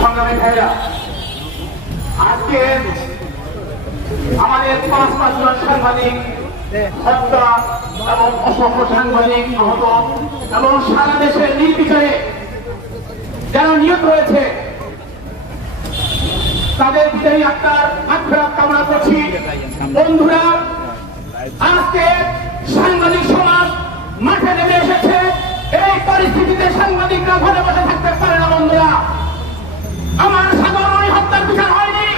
সংগ্রামী ভাইরা, আজকে আমাদের ৫ জন সাংবাদিক হত্যা এবং অসংখ্য সাংবাদিক আহত এবং সারা দেশে নির্বিচারে যারা নিহত হয়েছে তাদের বিদায়ী আত্মার মাগফিরাত কামনা করছি। বন্ধুরা, আজকে সাংবাদিক সমাজ মাঠে নেমে এসেছে। এই পরিস্থিতিতে সাংবাদিকরা ঘরে বসে থাকতে পারে না। বন্ধুরা, আমার সাধারণ হত্যার বিচার হয়নি।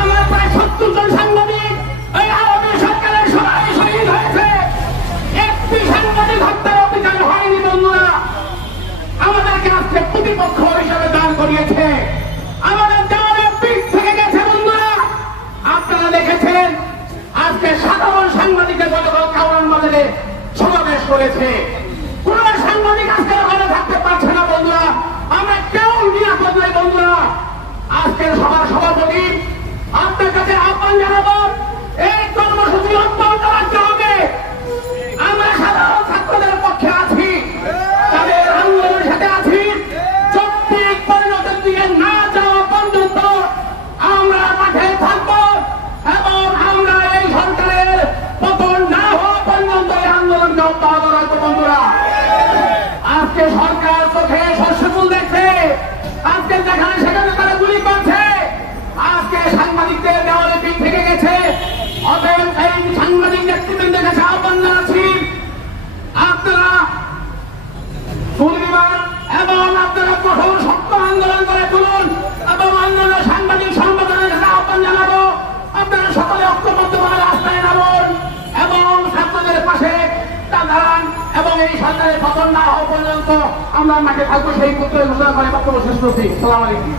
আমার প্রায় ৭০ জন সাংবাদিক এই আওয়ামী সরকারের সময় শহীদ হয়েছে। একটি সাংবাদিক হত্যার বিচার হয়নি। বন্ধুরা, আমাদেরকে আজকে প্রতিপক্ষ হিসাবে দান করিয়েছে। আমাদের দেওয়ালের পিঠ থেকে গেছে। বন্ধুরা, আপনারা দেখেছেন আজকে সাধারণ সাংবাদিকের গতকাল কাওরান বাজারে সমাবেশ করেছে। কোন সাংবাদিক আজকে ঘরে থাকতে পারছে না। বন্ধুরা, আমরা কেউ নিরাপদ নই। বন্ধুরা, আজকের সবার সভাপতি আপনার কাছে আহ্বান জানাবো, এই কর্মসূচি অব্যাহত রাখতে হবে। আমরা সাধারণ ছাত্রদের পক্ষে আছি, তাদের আন্দোলনের সাথে আছি। যৌক্তিক পরিণতির দিকে না যাওয়া পর্যন্ত আমরা মাঠে থাকবো এবং আমরা এই সরকারের পতন না হওয়া পর্যন্ত এই আন্দোলনকে অব্যাহত রাখবো। বন্ধুরা, আজকে সরকার চোখে শস্যফুল দেখছে। আজকে যেখানে সেখানে তারা গুলি করছে। আজকে সাংবাদিকদের দেওয়ালে পিঠ থেকে গেছে। অতএব এই সাংবাদিক নেতৃবৃন্দের কাছে আহ্বান জানাচ্ছি, আপনারা দুর্নীতিবাদ এবং আপনারা কঠোর শক্ত আন্দোলন করে তুলুন এবং অন্যান্য সাংবাদিক সংগঠনের কাছে আহ্বান জানাবো, আপনারা সকলে ঐক্যবদ্ধভাবে রাস্তায় নামুন এবং ছাত্রদের পাশে দাঁড়ান এবং এই সরকারের পতন না হওয়া পর্যন্ত আমরা মাঠে থাকবো। সেই পুত্রের ঘোষণা করে বক্তব্য শেষ করছি। আসসালামু আলাইকুম।